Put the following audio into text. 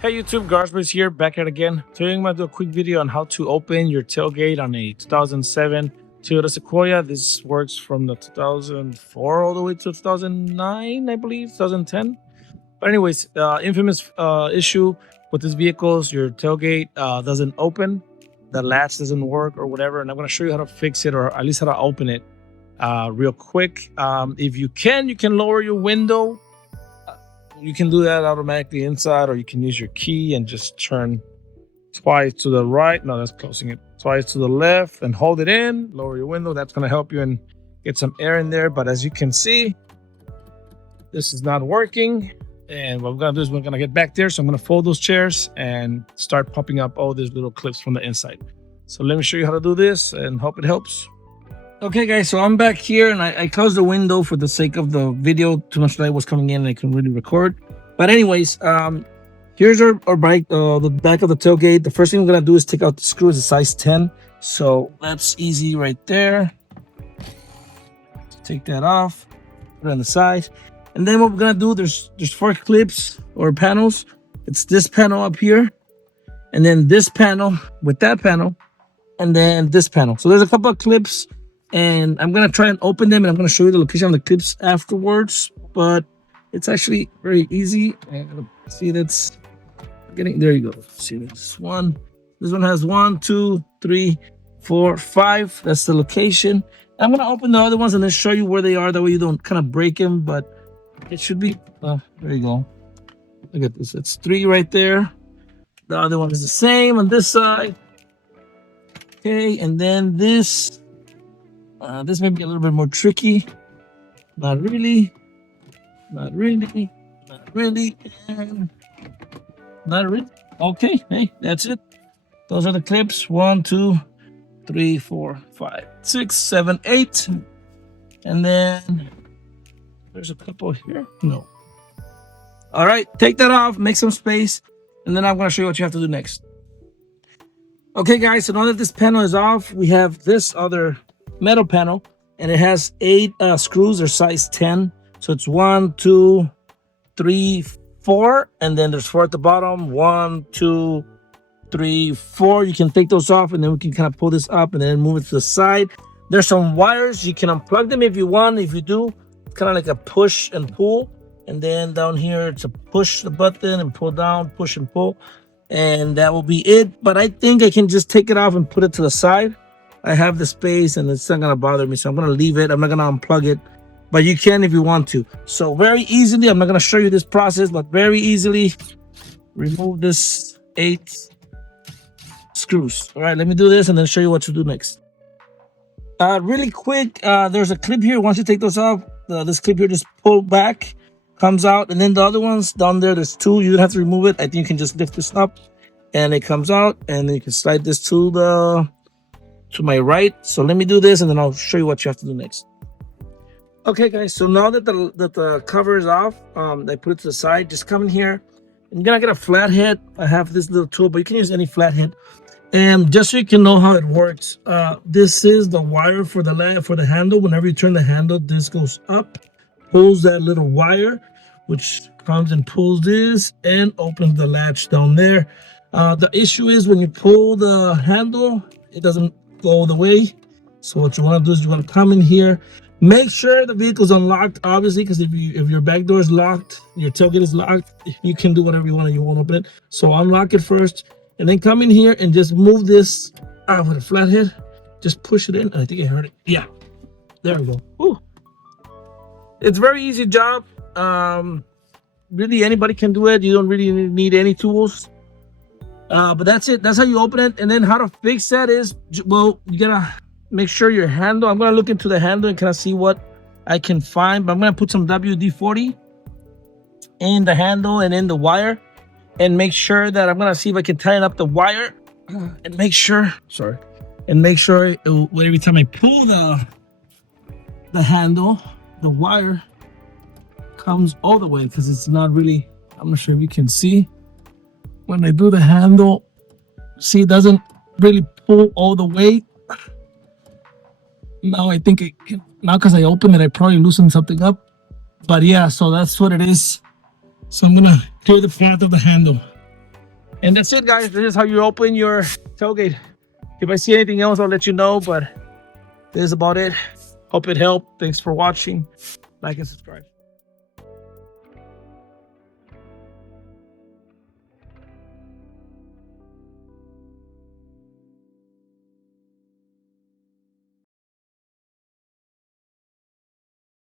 Hey YouTube, Garsbers here, back at again. Today I'm going to do a quick video on how to open your tailgate on a 2007 Toyota Sequoia. This works from the 2004 all the way to 2009, I believe, 2010. But anyways, infamous issue with this vehicle is your tailgate doesn't open. The latch doesn't work or whatever. And I'm going to show you how to fix it, or at least how to open it real quick. If you can lower your window. You can do that automatically inside, or you can use your key and just turn twice to the right. No, that's closing it. Twice to the left and hold it in, lower your window. That's going to help you and get some air in there. But as you can see, this is not working. And what we're going to do is we're going to get back there. So I'm going to fold those chairs and start popping up all these little clips from the inside. So let me show you how to do this and hope it helps. Okay guys, so I'm back here and I closed the window for the sake of the video. Too much light was coming in and I couldn't really record. But anyways, here's our bike, the back of the tailgate. The first thing I'm gonna do is take out the screws, a size 10. So that's easy right there. Take that off, put it on the side. And then what we're gonna do, there's 4 clips or panels. It's this panel up here, and then this panel with that panel, and then this panel. So there's a couple of clips. And I'm going to try and open them, and I'm going to show you the location of the clips afterwards. But it's actually very easy. And see, that's getting, there you go. See this one. This one has 1, 2, 3, 4, 5. That's the location. I'm going to open the other ones and then show you where they are. That way you don't kind of break them. But it should be, there you go. Look at this. It's 3 right there. The other one is the same on this side. Okay, and then this. This may be a little bit more tricky. Not really. Not really. Not really. And not really. Okay, hey, that's it. Those are the clips. 1, 2, 3, 4, 5, 6, 7, 8. And then there's a couple here. No. All right, take that off, make some space, and then I'm going to show you what you have to do next. Okay, guys, so now that this panel is off, we have this other metal panel, and it has 8 screws. They're size 10, so it's 1, 2, 3, 4, and then there's 4 at the bottom. 1, 2, 3, 4. You can take those off, and then we can kind of pull this up and then move it to the side. There's some wires. You can unplug them if you want. If you do, it's kind of like a push and pull, and then down here it's a push the button and pull down, push and pull, and that will be it. But I think I can just take it off and put it to the side. I have the space and it's not gonna bother me, so I'm gonna leave it. I'm not gonna unplug it, but you can if you want to. So very easily, I'm not gonna show you this process, but very easily remove this 8 screws. All right, let me do this and then show you what to do next. Really quick, there's a clip here. Once you take those off, this clip here just pull back, comes out, and then the other ones down there, there's 2. You don't have to remove it. I think you can just lift this up and it comes out, and then you can slide this to my right. So let me do this and then I'll show you what you have to do next. Okay guys, so now that the cover is off, I put it to the side. Just come in here and you're gonna get a flathead. I have this little tool, but you can use any flathead. And just so you can know how it works, this is the wire for the handle. Whenever you turn the handle, this goes up, pulls that little wire, which comes and pulls this and opens the latch down there. The issue is when you pull the handle, it doesn't go all the way. So what you want to do is you want to come in here, make sure the vehicle's unlocked, obviously, because if your back door is locked, your tailgate is locked, you can do whatever you want and you won't open it. So unlock it first and then come in here and just move this with a flathead. Just push it in. I think I heard it. Yeah, there we go. Ooh. It's very easy job. Really anybody can do it. You don't really need any tools. But that's it. That's how you open it. And then how to fix that is, well, you gotta make sure your handle, I'm gonna look into the handle and kind of see what I can find, but I'm gonna put some WD-40 in the handle and in the wire, and make sure that I'm gonna see if I can tighten up the wire and make sure, every time I pull the handle, the wire comes all the way, because it's not really, I'm not sure if you can see. When I do the handle, see, it doesn't really pull all the way. Now I think now because I opened it, I probably loosened something up. But yeah, so that's what it is. So I'm gonna clear the path of the handle. And that's it, guys. This is how you open your tailgate. If I see anything else, I'll let you know, but this is about it. Hope it helped. Thanks for watching. Like and subscribe.